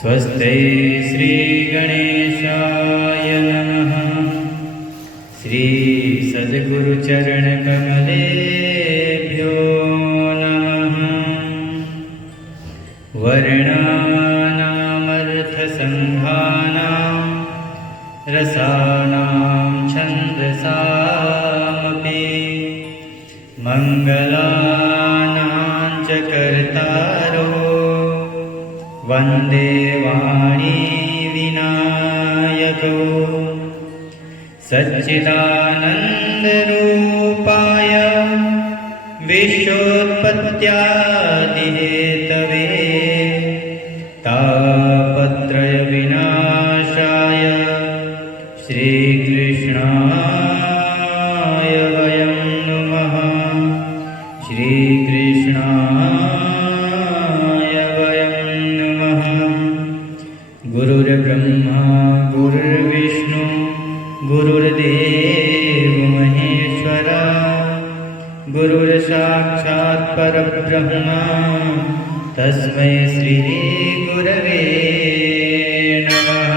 स्वस्ति श्री गणेशाय नमः। श्री सद्गुरु चरण कमलेभ्यो नमः। वर्णानामर्थ संघानां रसानां छन्दसामपि मंगलानां च कर्तारो वन्दे वाणी विनायको। सच्चिदानन्दरूपाय विश्वोत्पत्त्यादिहेतवे तापत्रय विनाशाय श्रीकृष्णाय वयं नमः। श्रीकृष्णाय वयं नमः। गुरुर्ब्रह्मा गुरुर्विष्णु गुरुर्देव महेश्वरा गुरुर्साक्षात् परब्रह्मा तस्मै श्री गुरवे नमः।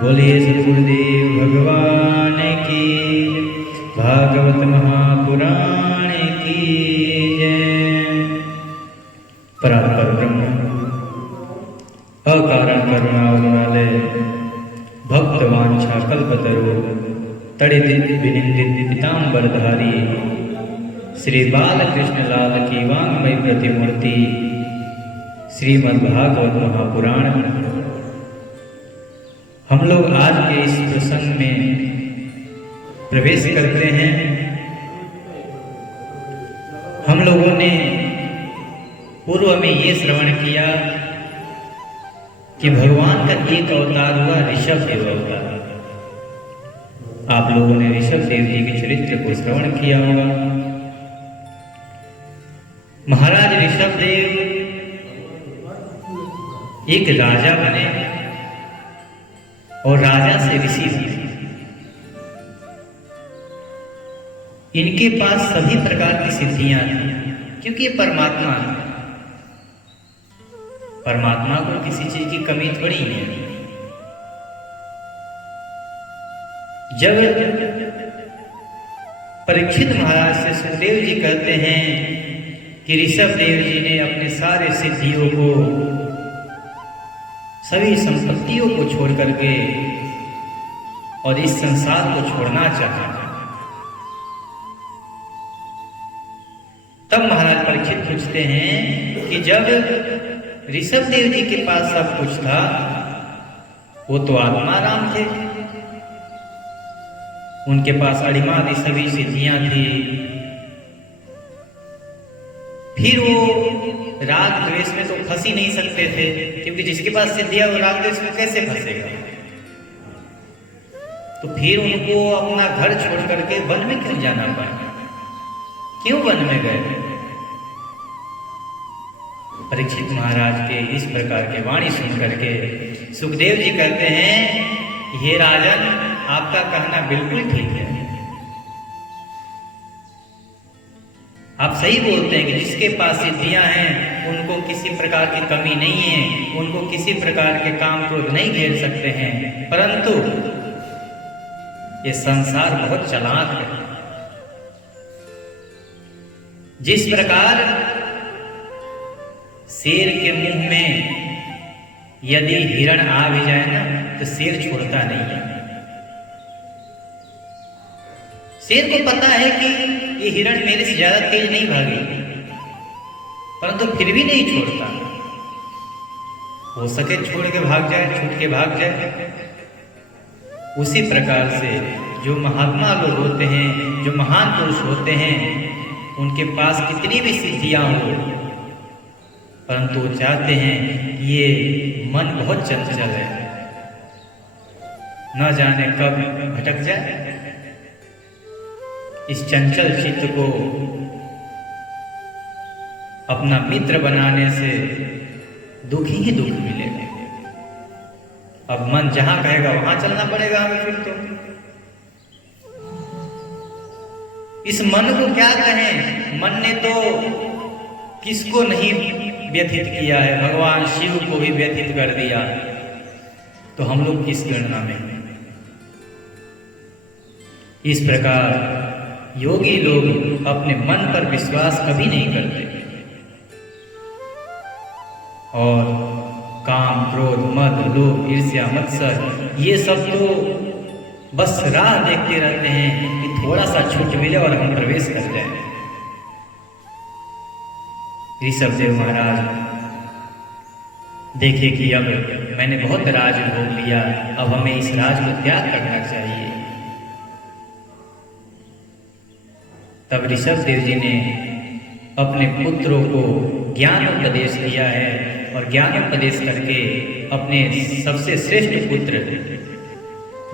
बोलिए सद्गुरुदेव भगवान की, भागवत महापुराण की जय। परात्पर ब्रह्म अकारण करुणावरुणालय भक्तवांछा कल्पतरु तड़ित विनिंदित पीतांबरधारी श्री बालकृष्ण लाल की वांगमय प्रतिमूर्ति श्रीमद्भागवत महापुराण। हम लोग आज के इस प्रसंग में प्रवेश करते हैं। हम लोगों ने पूर्व में ये श्रवण किया कि भगवान का एक अवतार हुआ ऋषभ देव अवतार। आप लोगों ने ऋषभ देव जी के चरित्र को श्रवण किया होगा। महाराज ऋषभ देव एक राजा बने और राजा से ऋषि बने। इनके पास सभी प्रकार की सिद्धियां थी क्योंकि ये परमात्मा थे। परमात्मा को किसी चीज की कमी थोड़ी है। जब परीक्षित महाराज से सुखदेव जी कहते हैं कि ऋषभ देव जी ने अपने सारे सिद्धियों को, सभी संपत्तियों को छोड़ करके और इस संसार को छोड़ना चाहा, तब महाराज परीक्षित पूछते हैं कि जब ऋषभ देव जी के पास सब कुछ था, वो तो आत्माराम थे, उनके पास अणिमादि सभी सिद्धियां थी, फिर वो राग द्वेष में तो फंस ही नहीं सकते थे, क्योंकि जिसके पास सिद्धियां वो राग द्वेष में कैसे फंसेगा। तो फिर उनको अपना घर छोड़ करके वन में क्यों जाना पड़ा? क्यों वन में गए? परीक्षित महाराज के इस प्रकार के वाणी सुन करके सुखदेव जी कहते हैं, हे राजन, आपका कहना बिल्कुल ठीक है। आप सही बोलते हैं कि जिसके पास सिद्धियां हैं उनको किसी प्रकार की कमी नहीं है, उनको किसी प्रकार के काम क्रोध नहीं घेर सकते हैं। परंतु ये संसार बहुत चालाक है। जिस प्रकार शेर के मुंह में यदि हिरण आ भी जाए ना, तो शेर छोड़ता नहीं है। शेर को पता है कि ये हिरण मेरे से ज्यादा तेज नहीं भागेगी, परंतु फिर भी नहीं छोड़ता। हो सके छोड़ के भाग जाए, छूट के भाग जाए। उसी प्रकार से जो महात्मा लोग होते हैं, जो महान पुरुष होते हैं, उनके पास कितनी भी सिद्धियां हो, परंतु वो चाहते हैं कि ये मन बहुत चंचल है, न जाने कब भटक जाए। इस चंचल चित्त को अपना मित्र बनाने से दुख ही दुख मिलेगा। अब मन जहां कहेगा वहां चलना पड़ेगा हमें। फिर तो इस मन को क्या कहें, मन ने तो किसको नहीं व्यथित किया है, भगवान शिव को भी व्यथित कर दिया, तो हम लोग किस गणना में। इस प्रकार योगी लोग अपने मन पर विश्वास कभी नहीं करते और काम, क्रोध, मद, लोभ, ईर्ष्या, मत्सर ये सब तो बस राह देखते रहते हैं कि थोड़ा सा छूट मिले और हम प्रवेश कर जाएं। ऋषभदेव महाराज देखे कि अब मैंने बहुत राज भोग लिया, अब हमें इस राज को त्याग करना चाहिए। तब ऋषभदेव जी ने अपने पुत्रों को ज्ञान उपदेश दिया है और ज्ञान उपदेश करके अपने सबसे श्रेष्ठ पुत्र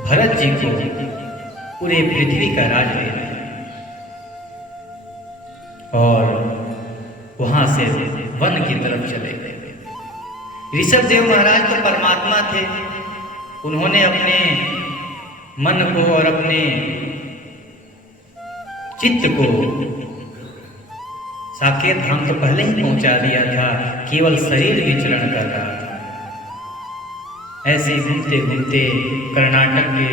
भरत जी को पूरे पृथ्वी का राज दे दिया और वहां से वन की तरफ चले गए। ऋषभदेव महाराज तो परमात्मा थे, उन्होंने अपने मन को और अपने चित्त को साकेत धाम तो पहले ही पहुंचा दिया था, केवल शरीर विचरण कर रहा था। ऐसे घूमते घूमते कर्नाटक के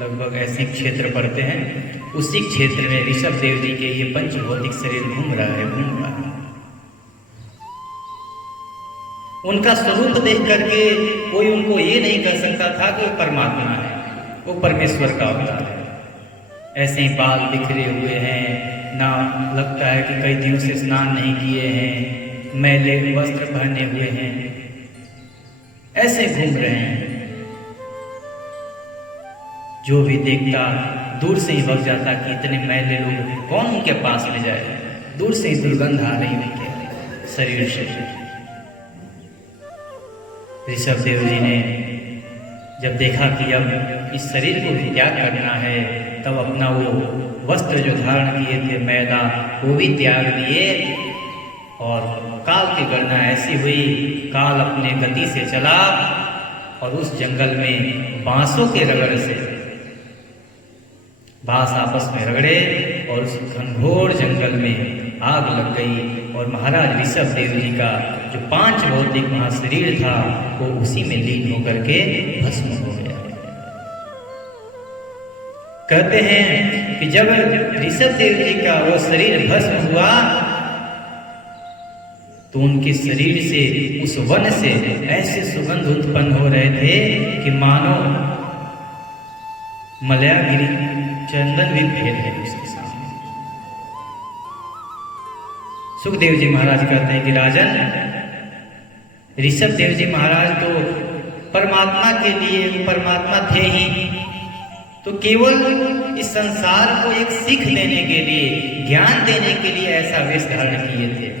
लगभग ऐसे क्षेत्र पड़ते हैं, उसी क्षेत्र में ऋषभदेव जी के ये पंचभौतिक शरीर घूम रहा है। उनका स्वरूप देख करके कोई उनको ये नहीं कह सकता था कि वो परमात्मा है, वो परमेश्वर का अवतार है। ऐसे ही बाल बिखरे हुए हैं, ना लगता है कि कई दिनों से स्नान नहीं किए हैं, मैले वस्त्र पहने हुए हैं, ऐसे घूम रहे हैं। जो भी देखता दूर से ही भग जाता कि इतने मैले लोग कौन उनके पास ले जाए, दूर से ही दुर्गंध आ रही उनके शरीर से। ऋषभदेव जी ने जब देखा कि अब इस शरीर को भी त्याग करना है, तब अपना वो वस्त्र जो धारण किए थे मैदा, वो भी त्याग दिए और काल की गणना ऐसी हुई, काल अपने गति से चला और उस जंगल में बांसों के रगड़ से बांस आपस में रगड़े और उस घनघोर जंगल में आग लग गई और महाराज ऋषभदेव जी का जो 5 भौतिक महाशरीर था वो उसी में लीन होकर के भस्म हो गया। कहते हैं कि जब ऋषभदेव जी का वो शरीर भस्म हुआ तो उनके शरीर से, उस वन से ऐसे सुगंध उत्पन्न हो रहे थे कि मानो मलयागिरी चंदन भी भेद है उसके सामने। सुखदेव जी महाराज कहते हैं कि राजन, ऋषभदेव जी महाराज तो परमात्मा के लिए परमात्मा थे ही, तो केवल इस संसार को एक सीख देने के लिए, ज्ञान देने के लिए ऐसा वेश धारण किए थे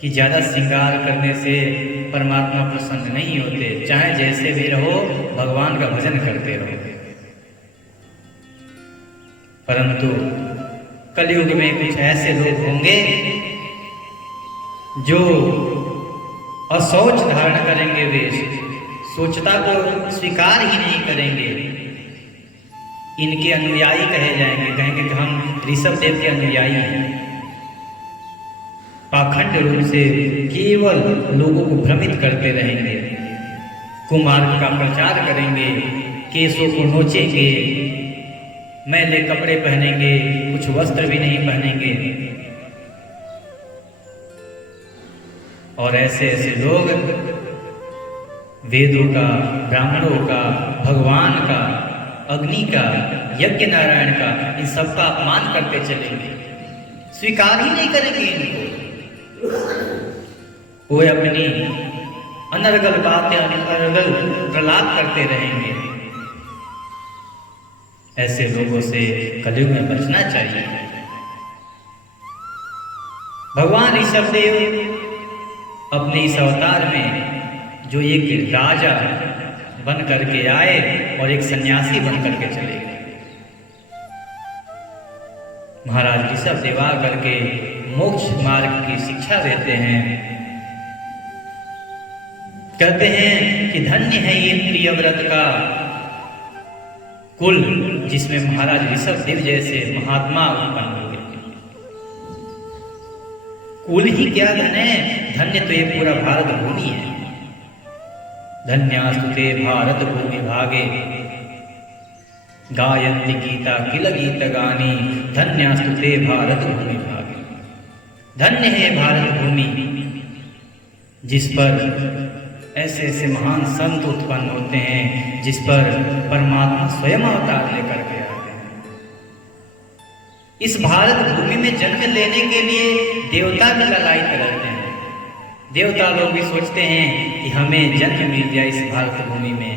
कि ज्यादा श्रृंगार करने से परमात्मा प्रसन्न नहीं होते। चाहे जैसे भी रहो, भगवान का भजन करते रहो। परंतु कलयुग में कुछ ऐसे लोग होंगे जो अशौच धारण करेंगे, वेश, सोचता को स्वीकार ही नहीं करेंगे। इनके अनुयायी कहे जाएंगे, कहेंगे कि हम ऋषभदेव के अनुयायी हैं। पाखंड रूप से केवल लोगों को भ्रमित करते रहेंगे, कुमार्ग का प्रचार करेंगे, केसों को नोचेंगे, मैले कपड़े पहनेंगे, कुछ वस्त्र भी नहीं पहनेंगे। और ऐसे ऐसे लोग वेदों का, ब्राह्मणों का, भगवान का, अग्नि का, यज्ञ नारायण का, इन सब का अपमान करते चलेंगे, स्वीकार ही नहीं करेंगे इनको। वो अपनी अनर्गल बातें, अनर्गल प्रलाप करते रहेंगे। ऐसे लोगों से कलयुग में बचना चाहिए। भगवान ऋषभदेव अपने इस अवतार में जो एक राजा बन करके आए और एक सन्यासी बन करके चले गए। महाराज ऋषभदेव करके मोक्ष मार्ग की शिक्षा देते हैं। कहते हैं कि धन्य है ये प्रियव्रत का कुल जिसमें महाराज ऋषभ देव जैसे महात्मा उत्पन्न हुए। कुल ही क्या धन है, धन्य तो ये पूरा भारत भूमि है। धन्यास्तुते भारत भूमि भागे, गायन्ति गीता किल गीत गानी, धन्यास्तुते भारत भूमि भागे। धन्य है भारत भूमि जिस पर ऐसे ऐसे महान संत उत्पन्न होते हैं, जिस पर परमात्मा स्वयं अवतार लेकर के आते हैं। इस भारत भूमि में जन्म लेने के लिए देवता भी ललायित रहते हैं। देवता लोग भी सोचते हैं कि हमें जन्म मिल जाए इस भारत भूमि में,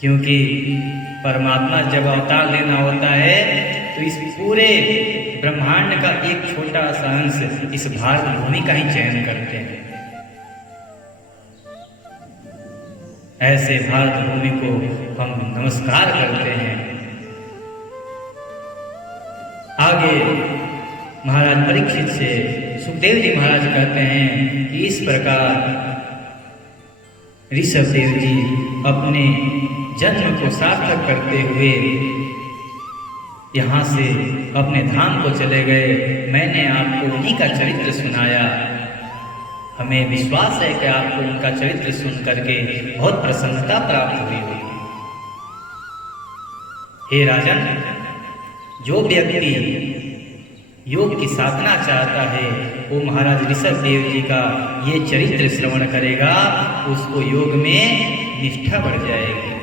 क्योंकि परमात्मा जब अवतार लेना होता है तो इस पूरे ब्रह्मांड का एक छोटा सा अंश इस भारत भूमि का ही चयन करते हैं। ऐसे भारत भूमि को हम नमस्कार करते हैं। आगे महाराज परीक्षित से सुखदेव जी महाराज कहते हैं कि इस प्रकार ऋषभ देव जी अपने जन्म को सार्थक करते हुए यहाँ से अपने धाम को चले गए। मैंने आपको उन्हीं का चरित्र सुनाया। हमें विश्वास है कि आपको उनका चरित्र सुन करके बहुत प्रसन्नता प्राप्त हुई होगी। हे राजन, जो व्यक्ति योग की साधना चाहता है वो महाराज ऋषभ देव जी का ये चरित्र श्रवण करेगा, उसको योग में निष्ठा बढ़ जाएगी।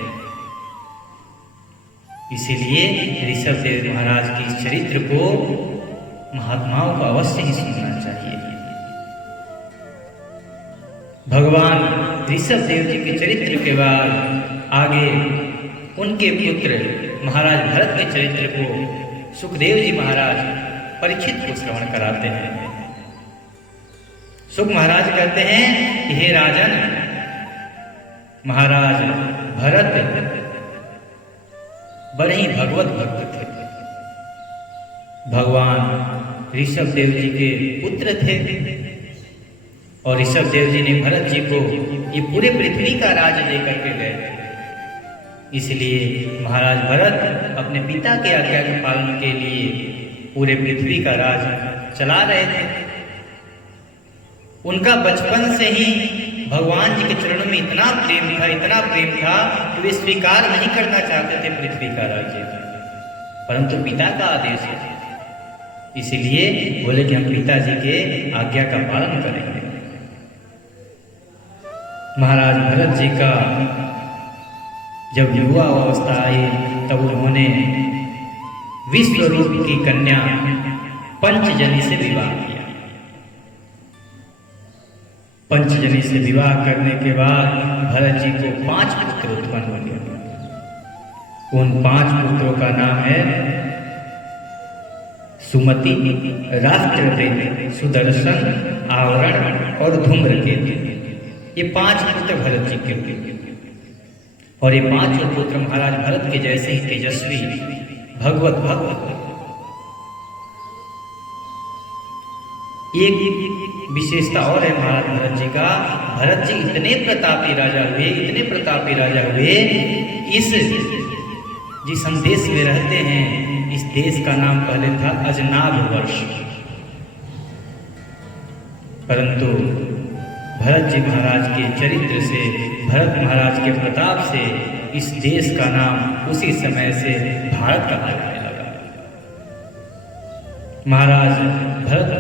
इसीलिए ऋषभ देव महाराज के इस चरित्र को महात्माओं को अवश्य ही सुनना चाहिए। भगवान ऋषभ देव जी के चरित्र के बाद आगे उनके पुत्र महाराज भरत के चरित्र को सुखदेव जी महाराज परीक्षित को श्रवण कराते हैं। सुख महाराज कहते हैं कि हे राजन, महाराज भरत बड़े ही भगवत भक्त थे। भगवान ऋषभ देव जी के पुत्र थे और ऋषभ देव जी ने भरत जी को ये पूरे पृथ्वी का राज देकर के गए थे। इसलिए महाराज भरत अपने पिता के आज्ञा के पालन के लिए पूरे पृथ्वी का राज चला रहे थे। उनका बचपन से ही भगवान जी के चरणों में इतना प्रेम था कि वे स्वीकार नहीं करना चाहते थे पृथ्वी का राज्य, परंतु पिता का आदेश है, इसीलिए बोले कि हम पिताजी के आज्ञा का पालन करेंगे। महाराज भरत जी का जब युवा अवस्था आई तब उन्होंने विश्वरूप की कन्या पंचजनी से विवाह किया। पंचजनी से विवाह करने के बाद भरत जी को 5 पुत्र उत्पन्न हो गए। उन 5 पुत्रों का नाम है सुमति, राष्ट्रवृत्त, सुदर्शन, आवरण और धूम्रकेतु। ये 5 पुत्र भरत जी के हुए और ये 5 पुत्र महाराज भरत के जैसे ही तेजस्वी भगवत भक्त। एक विशेषता और है महाराज भरत जी का, भरत जी इतने प्रतापी राजा हुए, इस जिस हम देश में रहते हैं इस देश का नाम पहले था अजनाभ वर्ष, परंतु भरत जी महाराज के चरित्र से, भरत महाराज के प्रताप से इस देश का नाम उसी समय से भारत कहा जाने लगा। महाराज भरत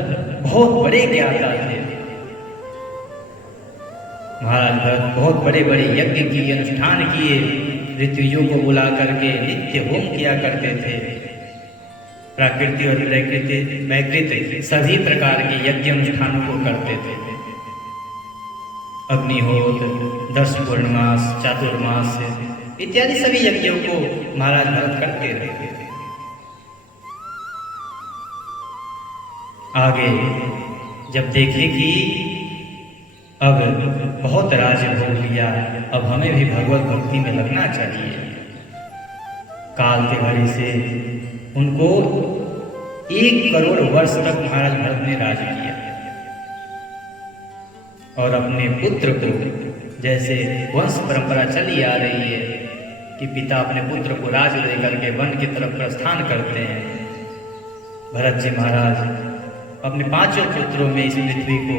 बहुत बड़े ज्ञाता थे। महाराज भरत बहुत बड़े बड़े यज्ञ किए, अनुष्ठान किए, ऋत्विजों को बुला करके नित्य होम किया करते थे। प्राकृतिक और वैकृत सभी प्रकार के यज्ञ अनुष्ठानों को करते थे। अग्निहोत्र, 10 पूर्णमास, चातुर्मास इत्यादि सभी यज्ञों को महाराज भरत करते रहे। आगे जब देखे कि अब बहुत राज्य भोग लिया, अब हमें भी भगवत भक्ति में लगना चाहिए, काल के घड़ी से उनको 1 करोड़ वर्ष तक महाराज भरत ने राज किया और अपने पुत्र को, जैसे वंश परंपरा चली आ रही है कि पिता अपने पुत्र को राज लेकर के वन की तरफ प्रस्थान करते हैं। भरत जी महाराज अपने 5 पुत्रों में इस पृथ्वी को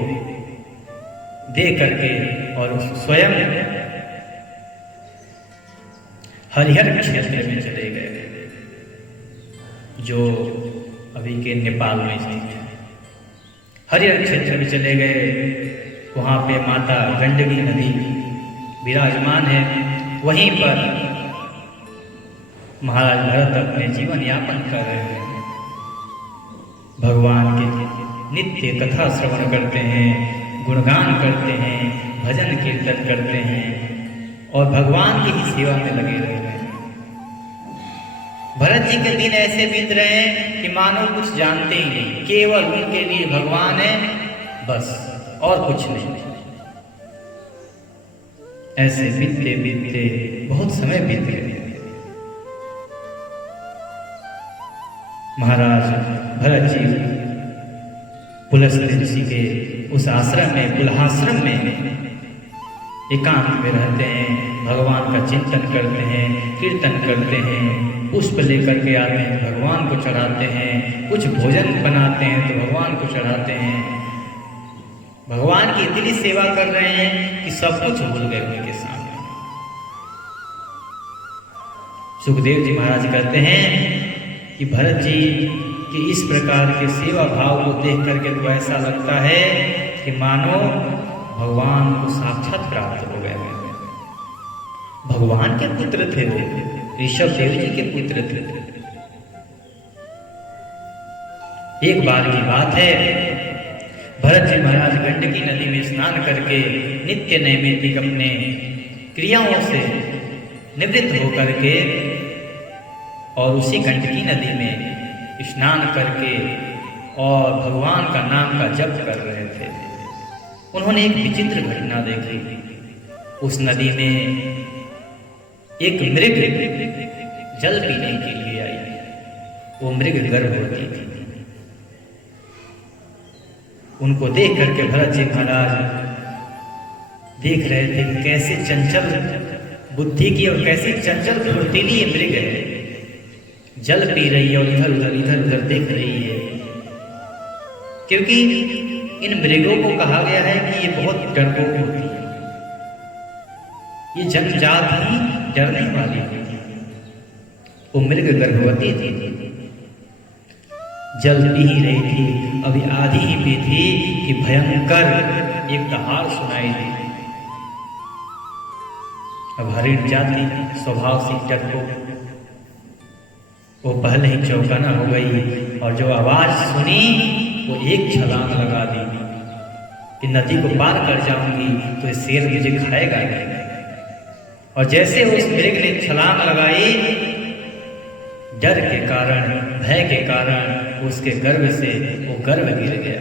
दे करके और स्वयं हरिहर क्षेत्र में चले गए, जो अभी के नेपाल में स्थित है। हरिहर क्षेत्र में चले गए, वहाँ पे माता गंडकी नदी विराजमान है। वहीं पर महाराज भरत अपने जीवन यापन कर रहे हैं, भगवान के नित्य कथा श्रवण करते हैं, गुणगान करते हैं, भजन कीर्तन करते हैं और भगवान की ही सेवा में लगे रहे हैं। भरत जी के दिन ऐसे बीत रहे हैं कि मानो कुछ जानते ही नहीं, केवल उनके लिए भगवान है बस, और कुछ नहीं। ऐसे बीतते बीतते बहुत समय बीत गए। महाराज भरत जी पुलस्त्य ऋषि के उस आश्रम में, पुलहाश्रम में एकांत में रहते हैं, भगवान का चिंतन करते हैं, कीर्तन करते हैं, पुष्प लेकर के आते हैं, भगवान को चढ़ाते हैं, कुछ भोजन बनाते हैं तो भगवान को चढ़ाते हैं। भगवान की इतनी सेवा कर रहे हैं कि सब कुछ भूल गए उनके सामने। सुखदेव जी महाराज कहते हैं कि भरत जी के इस प्रकार के सेवा भाव को देख करके तो ऐसा लगता है कि मानो भगवान को साक्षात प्राप्त हो गया। भगवान के पुत्र थे वो, ऋषभ देव जी के पुत्र थे। एक बार की बात है, भरत जी महाराज गंडकी नदी में स्नान करके नित्य नैमित्तिक अपने क्रियाओं से निवृत्त होकर के और उसी गंडकी नदी में स्नान करके और भगवान का नाम का जप कर रहे थे। उन्होंने एक विचित्र घटना देखी। उस नदी में एक मृग जल पीने के लिए आई। वो मृग गर्भवती थी। उनको देख करके भरत जी महाराज देख रहे थे कि कैसे चंचल बुद्धि की और कैसी चंचल फुर्तीली ये मृग है, जल पी रही है और इधर उधर देख रही है। क्योंकि इन मृगों को कहा गया है कि ये बहुत डरपोक होती है, ये जन्मजात ही डरने वाली है। वो मृग गर्भवती थी, जल पी ही रही थी, अभी आधी ही पी थी कि भयंकर एक दहाड़ सुनाई दी। अब हरिण जाति स्वभाव से डरपोक, वो पहले ही चौकन्ना हो गई और जो आवाज सुनी वो एक छलांग लगा दी कि नदी को पार कर जाऊंगी तो इस शेर मुझे खाएगा नहीं। और जैसे उस मृग ने छलांग लगाई, डर के कारण, भय के कारण उसके गर्भ से वो गर्भ गिर गया।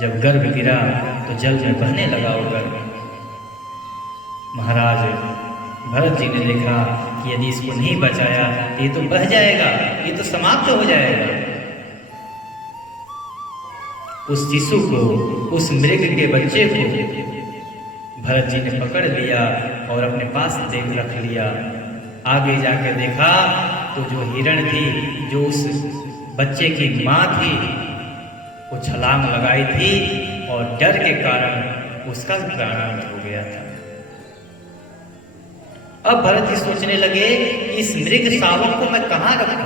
जब गर्भ गिरा तो जल में बहने लगा वो गर्भ। महाराज भरत जी ने देखा कि यदि इसको नहीं बचाया ये तो बह जाएगा, ये तो समाप्त हो जाएगा। उस शिशु को, उस मृग के बच्चे को भरत जी ने पकड़ लिया और अपने पास रख लिया। आगे जाके देखा तो जो हिरण थी, जो उस बच्चे की माँ थी, वो छलांग लगाई थी और डर के कारण उसका प्राणांत हो गया था। अब भरत जी सोचने लगे इस मृग शावक को मैं कहाँ रखूं?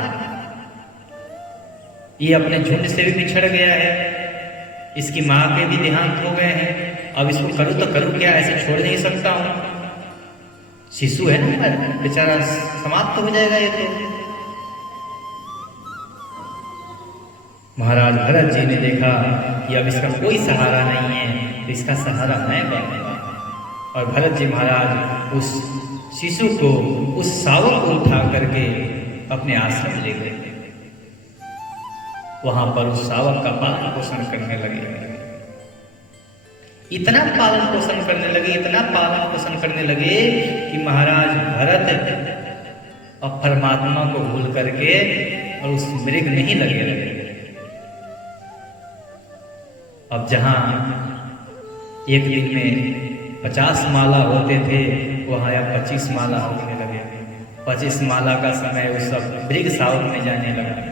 ये अपने झुंड से भी बिछड़ गया है, इसकी माँ के भी देहांत हो गए हैं। अब इसको करूं तो करूं क्या, ऐसे छोड़ नहीं सकता हूं। शिशु है ना, बेचारा समाप्त हो जाएगा ये तो। महाराज भरत जी ने देखा कि अब इसका कोई सहारा नहीं है, तो इसका सहारा मैं बनूंगा। और भरत जी महाराज उस शिशु को, उस शावक को उठा करके अपने आश्रम ले गए। वहां पर उस शावक का पालन पोषण करने लगे। इतना पालन पोषण करने लगे, इतना पालन पोषण करने लगे कि महाराज भरत अब परमात्मा को भूल करके और उस मृग में ही लगे। अब जहां एक दिन में 50 माला होते थे, वहाँ अब 25 माला होने लगे। 25 माला का समय वो सब मृग सावक में जाने लगा।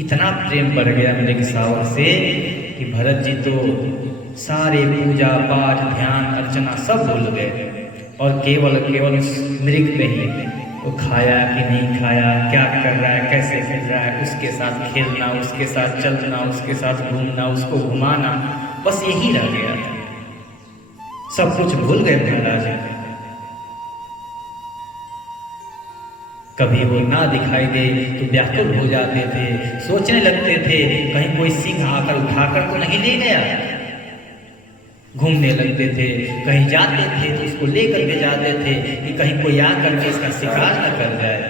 इतना प्रेम बढ़ गया मृग सावक से कि भरत जी तो सारे पूजा पाठ ध्यान अर्चना सब भूल गए और केवल उस मृग पे ही वो खाया कि नहीं खाया, क्या कर रहा है, कैसे फिर रहा है, उसके साथ खेलना, उसके साथ चलना, उसके साथ घूमना, उसको घुमाना, बस यही रह गया था। सब कुछ भूल गए महाराज। कभी वो ना दिखाई दे तो व्याकुल हो जाते थे, सोचने लगते थे कहीं कोई सिंह आकर उठाकर तो नहीं ले गया। घूमने लगते थे, कहीं जाते थे तो उसको लेकर के जाते थे कि कहीं कोई आकर के इसका शिकार न कर जाए।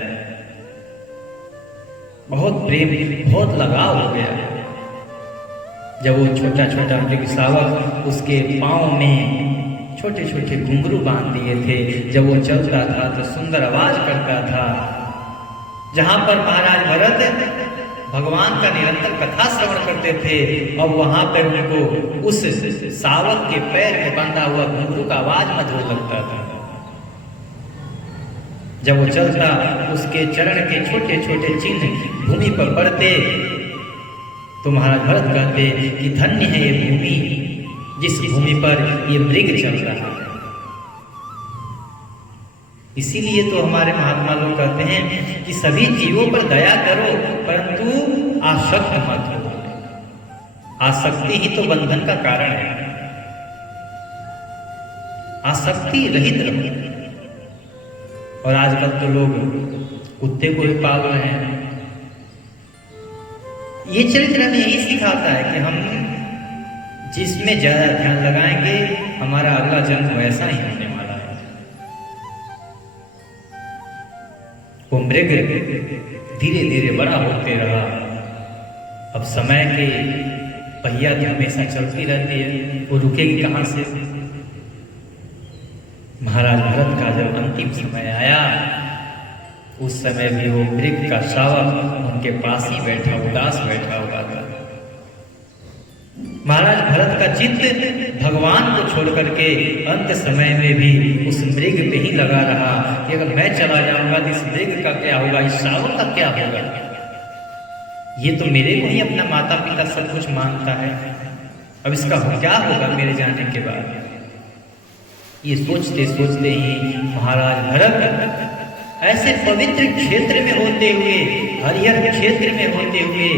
बहुत प्रेम, बहुत लगाव हो गया। जब वो छोटा छोटा मृग सावक उसके पाँव में छोटे छोटे घुंघरू बांध दिए थे, जब वो चलता था तो सुंदर आवाज करता था। जहां पर महाराज भरत भगवान का निरंतर कथा श्रवण करते थे, अब वहां पर उनको उस सावक के पैर में बंधा हुआ घुंघरू का आवाज मधुर लगता था। जब वो चलता उसके चरण के छोटे छोटे चिन्ह भूमि पर पड़ते तो महाराज भरत कहते कि धन्य है ये भूमि जिस भूमि पर ये मृग चल रहा है। इसीलिए तो हमारे महात्मा लोग कहते हैं कि सभी जीवों पर दया करो परंतु आसक्त मत हो। आसक्ति ही तो बंधन का कारण है। आसक्ति रहित रहो। और आजकल तो लोग कुत्ते को ही पाल रहे हैं। ये चरित्र हमें यही सिखाता है कि हम जिसमें ज्यादा ध्यान लगाएंगे हमारा अगला जन्म वैसा ही होने वाला है। वो मृग धीरे धीरे बड़ा होते रहा। अब समय के पहिया तो हमेशा चलती रहती है, वो रुकेगी कहां से। महाराज भरत का जब अंतिम समय आया उस समय भी वो मृग का शावक उनके पास ही बैठा, उदास बैठा हुआ था। महाराज भरत का चित्त भगवान को छोड़ करके अंत समय में भी उस मृग पे ही लगा रहा कि अगर मैं चला जाऊंगा तो इस मृग का क्या होगा, इस शावक का क्या होगा। ये तो मेरे को ही अपना माता पिता सब कुछ मानता है, अब इसका क्या होगा मेरे जाने के बाद। ये सोचते सोचते ही महाराज भरत ऐसे पवित्र क्षेत्र में होते हुए, हरिहर क्षेत्र में होते हुए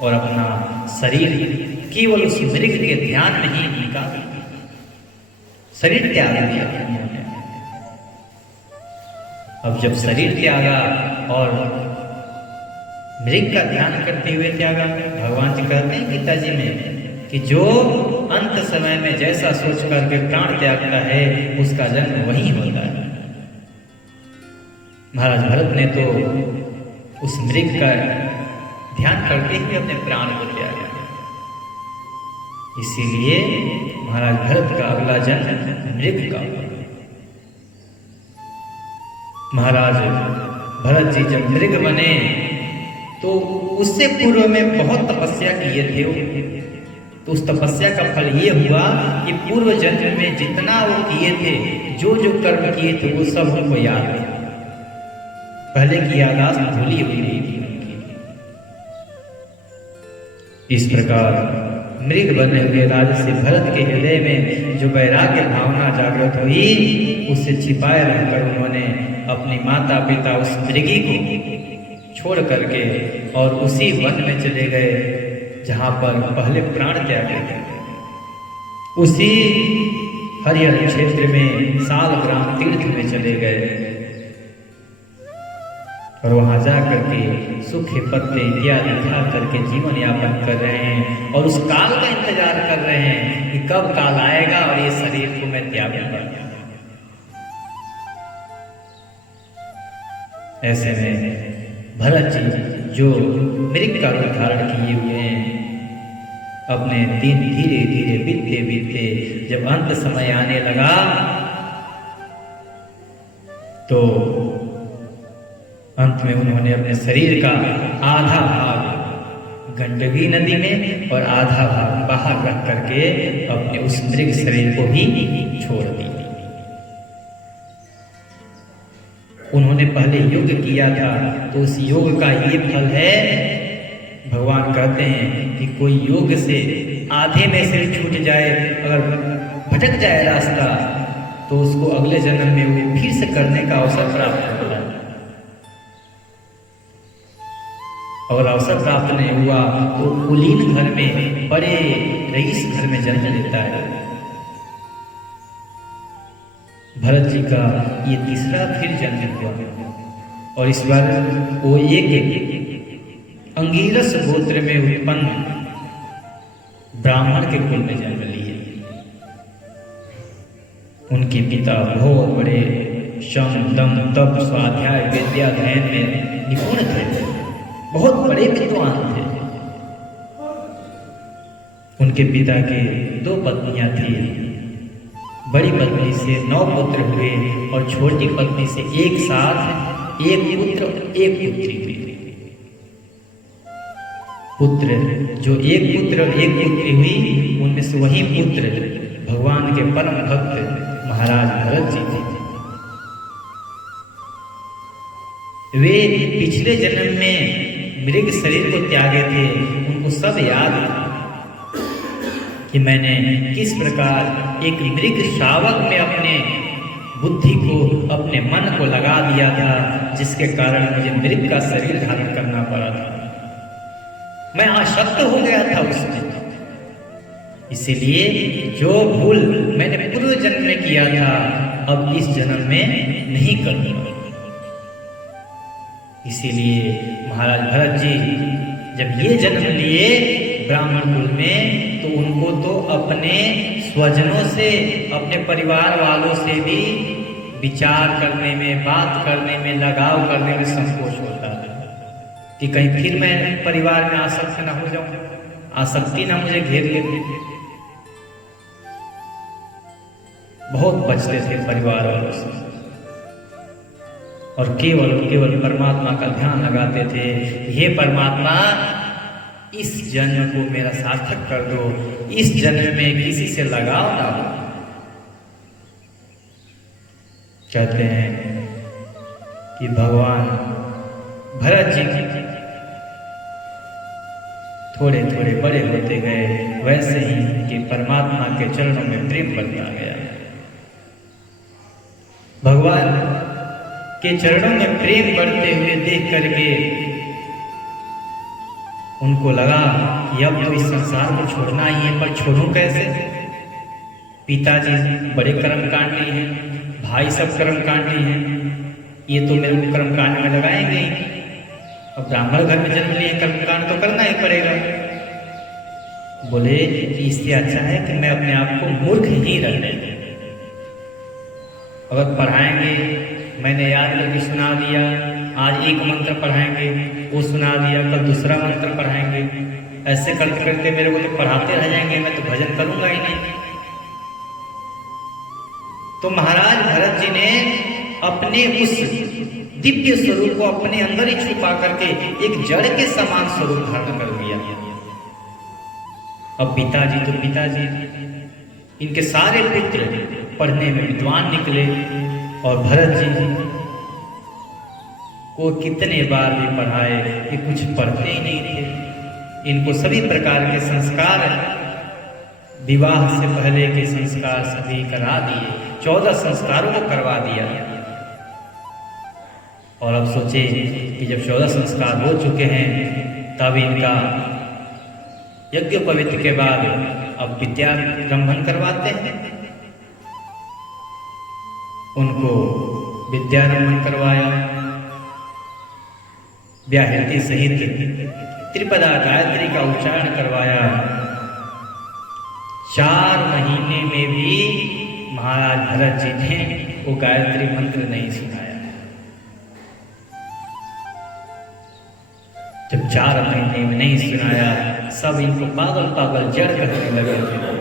और अपना शरीर केवल उस मृग के ध्यान में ही निकाल शरीर त्याग दिया। अब जब शरीर त्यागा और मृग का ध्यान करते हुए त्यागा, भगवान जी कहते हैं गीता जी में कि जो अंत समय में जैसा सोच करके प्राण त्यागता है उसका जन्म वही होता है। महाराज भरत ने तो उस मृग का ध्यान करते ही अपने प्राण को त्यागा। इसीलिए महाराज भरत का अगला जन्म मृग का। महाराज भरत जी जब मृग बने तो उससे पूर्व में बहुत तपस्या किए थे। तो उस तपस्या का फल ये हुआ कि पूर्व जन्म में जितना वो किए थे, जो जो कर्म किए थे वो सब उनको याद है। पहले की यादाश्त भूली हुई नहीं थी उनकी। इस प्रकार मृग बने हुए राजर्षि भरत के हृदय में जो वैराग्य भावना जागृत हुई, उससे छिपाए रहकर उन्होंने अपनी माता पिता उस मृगी को छोड़ करके और उसी वन में चले गए जहां पर पहले प्राण त्यागे थे। उसी हरिहर क्षेत्र में सालग्राम तीर्थ में चले गए और वहां जाकर के सूखे पत्ते इत्यादि खा करके जीवन यापन कर रहे हैं और उस काल का इंतजार कर रहे हैं कि कब काल आएगा और ये शरीर को मैं त्यागूंगा। ऐसे में भरत जी जो मृग का रूप धारण किए हुए हैं, अपने दिन धीरे धीरे बीतते बीतते जब अंत समय आने लगा तो अंत में उन्होंने अपने शरीर का आधा भाग गंडकी नदी में और आधा भाग बाहर रख करके अपने उस मृग शरीर को भी छोड़ दी। उन्होंने पहले योग किया था, तो उस योग का ये फल है। भगवान कहते हैं कि कोई योग से आधे में से छूट जाए, अगर भटक जाए रास्ता, तो उसको अगले जन्म में वो फिर से करने का अवसर प्राप्त होता है। और अवसर प्राप्त नहीं हुआ तो कुलीन घर में, बड़े रईस घर में जन्म लेता है। भरत जी का ये तीसरा फिर जन्म हुआ, और इस बार वो एक अंगीरस गोत्र में उत्पन्न ब्राह्मण के कुल में जन्म लिए। उनके पिता बहुत बड़े शम दम तप स्वाध्याय विद्या अध्ययन में निपुण थे, बहुत बड़े विद्वान थे। उनके पिता के 2 पत्नियां थी। बड़ी पत्नी से 9 पुत्र हुए और छोटी पत्नी से एक साथ 1 पुत्र 1 पुत्री हुई। पुत्र जो 1 पुत्र 1 पुत्री हुई, उनमें से वही पुत्र भगवान के परम भक्त महाराज भरत जी थे। वे पिछले जन्म में मृग शरीर को त्यागे थे। उनको सब याद था कि मैंने किस प्रकार एक मृग शावक में अपने बुद्धि को, अपने मन को लगा दिया था, जिसके कारण मुझे मृग का शरीर धारण करना पड़ा था। मैं आसक्त हो गया था उसमें। इसीलिए जो भूल मैंने पूर्व जन्म में किया था, अब इस जन्म में नहीं करूंगा। इसीलिए महाराज भरत जी जब ये जन्म लिए ब्राह्मण कुल में, तो उनको तो अपने स्वजनों से, अपने परिवार वालों से भी विचार करने में, बात करने में, लगाव करने में संकोच होता है कि कहीं फिर मैं परिवार में आसक्त ना हो जाऊं, आसक्ति ना मुझे घेर ले। बहुत बचते थे परिवार वालों से, और केवल परमात्मा का ध्यान लगाते थे। हे परमात्मा, इस जन्म को मेरा सार्थक कर दो, इस जन्म में किसी से लगाव ना हो। कहते हैं कि भगवान भरत जी थोड़े थोड़े बड़े होते गए, वैसे ही कि परमात्मा के चरणों में प्रेम बढ़ता गया। भगवान के चरणों में प्रेम बढ़ते हुए देख करके उनको लगा कि अब तो इस संसार को छोड़ना ही है, पर छोड़ूं कैसे? पिताजी बड़े कर्मकांडी हैं, भाई सब कर्मकांडी हैं, ये तो मेरे को कर्मकांड में लगाएंगे ही। अब ब्राह्मण घर में जन्म लिए, कर्मकांड तो करना ही पड़ेगा। बोले कि इससे अच्छा है कि मैं अपने आप को मूर्ख ही रहने दूं। अगर पढ़ाएंगे, मैंने याद करके सुना दिया, आज एक मंत्र पढ़ाएंगे, वो सुना दिया, कल दूसरा मंत्र पढ़ाएंगे, ऐसे करते करते मेरे को तो पढ़ाते रह जाएंगे, मैं तो भजन करूंगा ही नहीं। तो महाराज भरत जी ने अपने उस दिव्य स्वरूप को अपने अंदर ही छुपा करके एक जड़ के समान स्वरूप धारण कर लिया। अब पिताजी तो पिताजी, इनके सारे पुत्र पढ़ने में विद्वान निकले, और भरत जी को कितने बार भी पढ़ाए, ये कुछ पढ़ते ही नहीं थे। इनको सभी प्रकार के संस्कार, विवाह से पहले के संस्कार सभी करा दिए, 14 संस्कारों को करवा दिया। और अब सोचे कि जब 14 संस्कार हो चुके हैं, तब इनका यज्ञ पवित्र के बाद अब विद्यारंभन करवाते हैं। उनको विद्यारंभन करवाया, व्याहृति सहित त्रिपदा गायत्री का उच्चारण करवाया। 4 महीने में भी महाराज भरत जी ने वो गायत्री मंत्र नहीं सुनाया। जब 4 महीने में नहीं सुनाया, सब इनको पागल पागल जड़ करने लगे थे।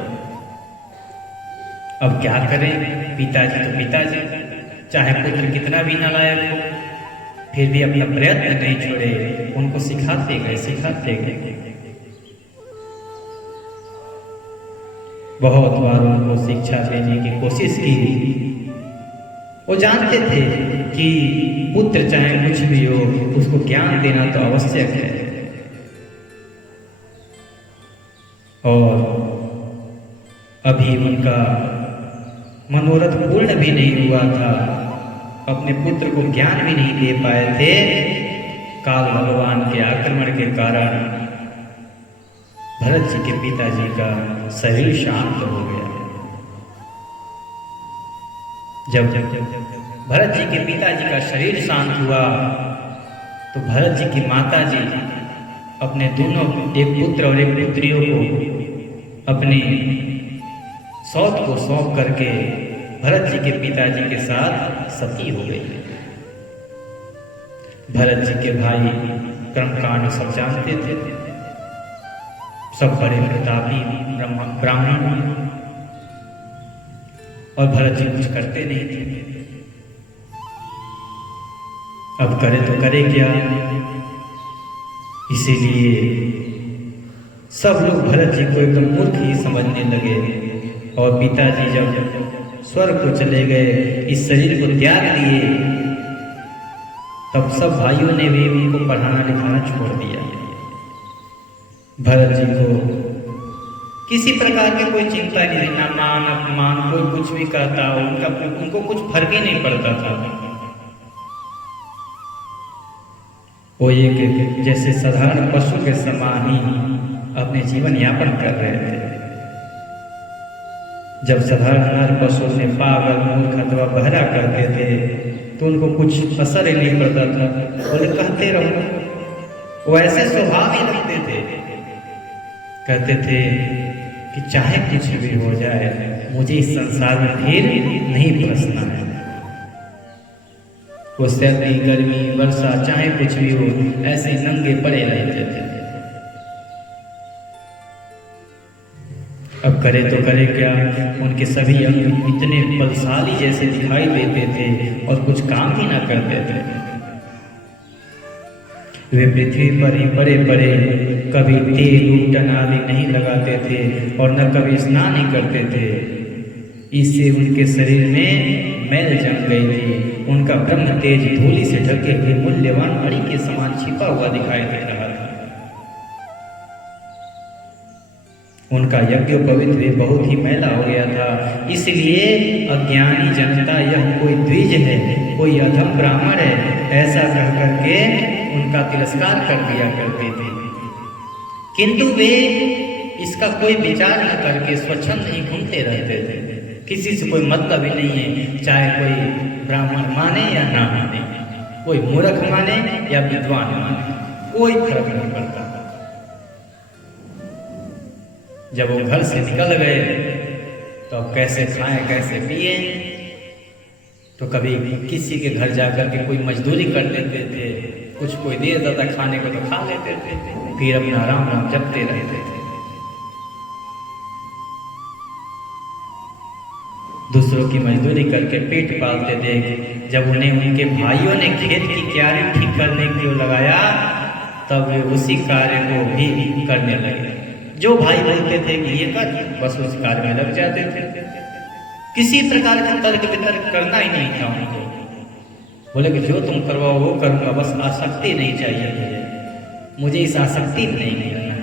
अब क्या करें? पिताजी तो पिताजी, चाहे पुत्र कितना भी नालायक हो, फिर भी अपना प्रयत्न नहीं छोड़े, उनको सिखाते गए। बहुत बार उनको शिक्षा देने की कोशिश की। वो जानते थे कि पुत्र चाहे कुछ भी हो, उसको ज्ञान देना तो आवश्यक है। और अभी उनका मनोरथ पूर्ण भी नहीं हुआ था, अपने पुत्र को ज्ञान भी नहीं दे पाए थे। काल भगवान के आक्रमण के कारण भरत जी के पिताजी का शरीर शांत हो गया। जब भरत जी के पिताजी का शरीर शांत हुआ तो भरत जी की माता जी अपने दोनों, एक पुत्र और एक पुत्रियों को अपने सौत को सौंप करके भरत जी के पिताजी के साथ सती हो गई। भरत जी के भाई कर्मकांड सब जानते थे, सब बड़े प्रतापी ब्राह्मण, और भरत जी कुछ करते नहीं थे। अब करे तो करे क्या, इसीलिए सब लोग भरत जी को एकदम मूर्ख ही समझने लगे। और पिताजी जब स्वर्ग को चले गए, इस शरीर को त्याग दिए, तब सब भाइयों ने भी उनको पढ़ाना लिखाना छोड़ दिया। भरत जी को किसी प्रकार की कोई चिंता नहीं, ना मान अपमान, कोई कुछ भी कहता, उनको कुछ फर्क ही नहीं पड़ता था। वो एक जैसे साधारण पशु के समान ही अपने जीवन यापन कर रहे थे। जब साधारण पशु ने पागल, मूर्ख अथवा बहरा करते थे तो उनको कुछ असर ही नहीं पड़ता था, बोले कहते रहो। वो ऐसे स्वभाव ही रखते थे, कहते थे कि चाहे कुछ भी हो जाए, मुझे इस संसार में फिर नहीं बसना है। वो सर्दी, गर्मी, वर्षा, चाहे कुछ भी हो, ऐसे नंगे पड़े रहते थे। अब करे तो करे क्या, उनके सभी अंग इतने बलशाली जैसे दिखाई देते थे और कुछ काम ही ना करते थे। वे पृथ्वी पर ही बड़े बड़े कभी तेल उबटन आदि नहीं लगाते थे और न कभी स्नान ही करते थे। इससे उनके शरीर में मैल जम गई थी। उनका ब्रह्म तेज धूलि से ढके हुए मूल्यवान मणि के समान छिपा हुआ दिखाई दे रहा था। उनका यज्ञोपवीत भी बहुत ही मैला हो गया था। इसलिए अज्ञानी जनता यह कोई द्विज है, कोई अधम ब्राह्मण है, ऐसा कह करके उनका तिरस्कार कर दिया करते थे। किंतु वे इसका कोई विचार न करके स्वच्छंद ही घूमते रहते थे। किसी से कोई मतलब ही नहीं है, चाहे कोई ब्राह्मण माने या ना माने, कोई मूर्ख माने या विद्वान माने, कोई फर्क नहीं पड़ता। जब वो घर से निकल गए तो अब कैसे खाएं, कैसे पिए, तो कभी किसी के घर जाकर के कोई मजदूरी कर देते थे, कुछ कोई दे देता खाने को तो खा लेते थे, फिर अपना राम राम जपते रहते थे। दूसरों की मजदूरी करके पेट पालते देख जब उन्हें उनके भाइयों ने खेत की क्यारी ठीक करने के लिए लगाया, तब वे उसी कार्य को भी करने लगे। जो भाई बोलते थे कि ये कर, बस उस कार्य में लग जाते थे। किसी प्रकार का तर्क वितर्क करना ही नहीं था उनको। बोले कि जो तुम करवाओ वो करूंगा, बस आसक्ति नहीं चाहिए मुझे इस आसक्ति में नहीं गिरना है।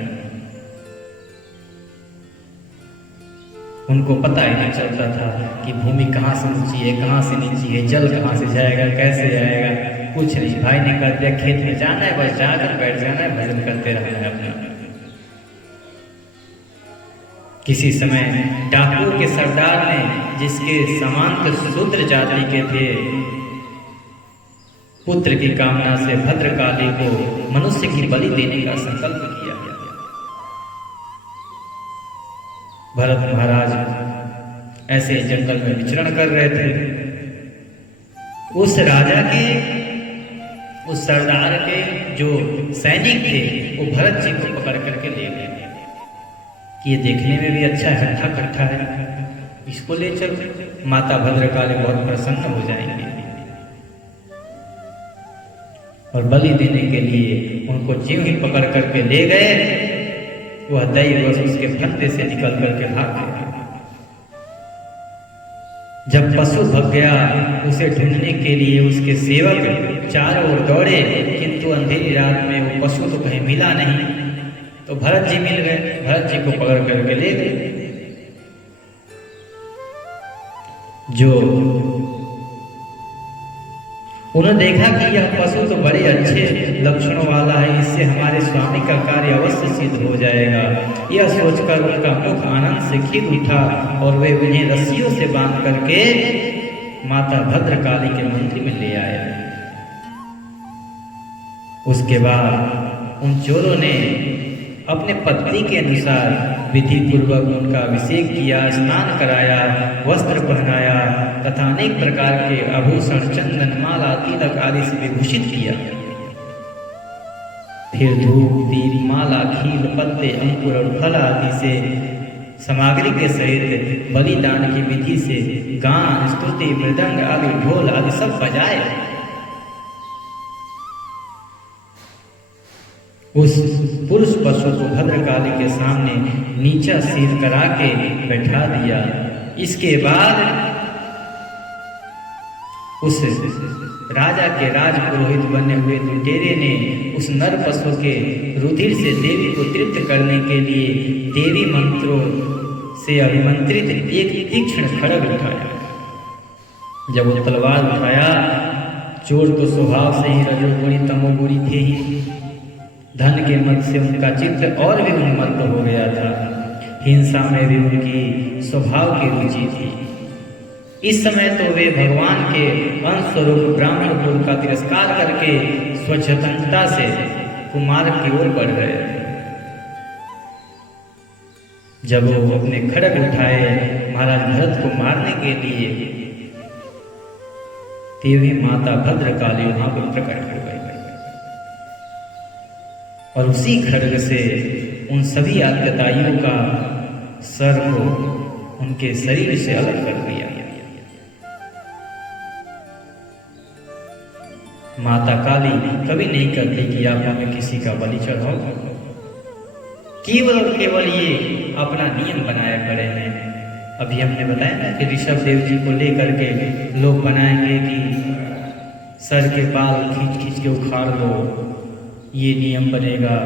उनको पता ही नहीं चलता था कि भूमि कहाँ से ऊंची है, कहाँ से नीची है, जल कहाँ से जाएगा, कैसे जाएगा, कुछ नहीं। भाई ने कह दिया खेत में जाना है, बस जाकर बैठ जाना है, भजन करते रहना है अपना। किसी समय डाकुओं के सरदार ने, जिसके समांत शूद्र जाति के थे, पुत्र की कामना से भद्रकाली को मनुष्य की बलि देने का संकल्प किया। भरत महाराज ऐसे जंगल में विचरण कर रहे थे। उस राजा के, उस सरदार के जो सैनिक थे, वो भरत जी को पकड़ करके ले गए कि ये देखने में भी अच्छा है, हट्ठा कट्ठा है, इसको ले चलो, माता भद्रकाली बहुत प्रसन्न हो जाएंगे। और बलि देने के लिए उनको ज्यों ही पकड़ करके ले गए, वह दैववश उसके फंदे से निकल करके भाग गए। जब पशु भग गया, उसे ढूंढने के लिए उसके सेवक चारों ओर दौड़े, किंतु अंधेरी रात में वो पशु तो कहीं मिला नहीं। तो भरत जी मिल गए, भरत जी को पकड़ करके ले गए। जो उन्होंने देखा कि यह पशु तो बड़े अच्छे लक्षणों वाला है, इससे हमारे स्वामी का कार्य अवश्य सिद्ध हो जाएगा। यह सोचकर उनका मुख आनंद से खिल उठा और वे उन्हें रस्सियों से बांध करके माता भद्रकाली के मंदिर में ले आए। उसके बाद उन चोरों ने अपने पत्नी के अनुसार विधि पूर्वक उनका अभिषेक किया, स्नान कराया, वस्त्र पहनाया तथा अनेक प्रकार के आभूषण, चंदन, माला, तिलक आदि से विभूषित किया। फिर धूप, दीप, माला, खील, पत्ते, अंकुर और फल आदि से सामग्री के सहित बलिदान की विधि से गान, स्तुति, मृदंग आदि, ढोल आदि सब बजाए। उस पुरुष पशु को भद्रकाली के सामने नीचा सिर करा के बैठा दिया। इसके बाद उस राजा के राजपुरोहित बने हुए लुटेरे ने उस नर पशु के रुधिर से देवी को तृप्त करने के लिए देवी मंत्रों से अभिमंत्रित एक तीक्ष्ण खड्ग उठाया। जब वो तलवार उठाया, चोर तो स्वभाव से ही रजोगुणी तमोगुणी थे ही, धन के मद से उनका चित्त और भी उन्मत्त हो गया था। हिंसा में भी उनकी स्वभाव की रुचि थी। इस समय तो वे भगवान के अंश स्वरूप ब्राह्मण कुल का तिरस्कार करके स्वच्छता से कुमार की ओर बढ़ रहे थे। जब वो अपने खड्ग उठाए महाराज भरत को मारने के लिए, देवी माता भद्रकाली वहां पर प्रकट हो गई और उसी खड्ग से उन सभी आज्ञाताइयों का सर को उनके शरीर से अलग कर दिया। माता काली कभी नहीं करती कि आप हमें किसी का बलि चढ़ाओ, केवल और केवल ये अपना नियम बनाए पड़े हैं। अभी हमने बताया ना कि ऋषभ देव जी को लेकर के लोग बनाएंगे कि सर के बाल खींच खींच के उखाड़ दो, ये नियम बनेगा।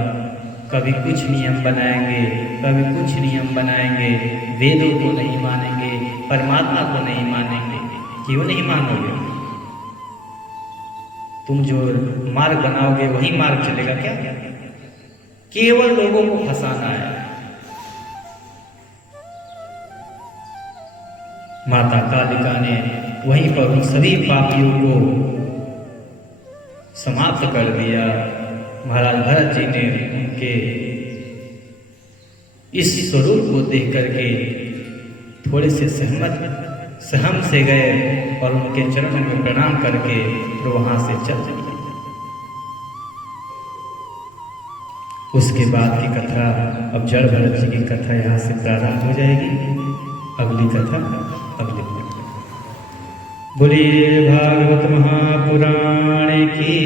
कभी कुछ नियम बनाएंगे, कभी कुछ नियम बनाएंगे, वेदों को नहीं मानेंगे, परमात्मा को नहीं मानेंगे। क्यों नहीं मानोगे? तुम जो मार्ग बनाओगे वही मार्ग चलेगा क्या? केवल लोगों को फंसाना है। माता कालिका ने वहीं पर उन सभी पापियों को समाप्त कर दिया। महाराज भरत जी ने उनके इस स्वरूप को देख करके थोड़े से सहम से गए और उनके चरणों में प्रणाम करके तो वहां से चल दिए। उसके बाद की कथा, अब जड़ भरत जी की कथा यहाँ से प्रारंभ हो जाएगी। अगली कथा अगले दिन। बोलिए भागवत महापुराण की।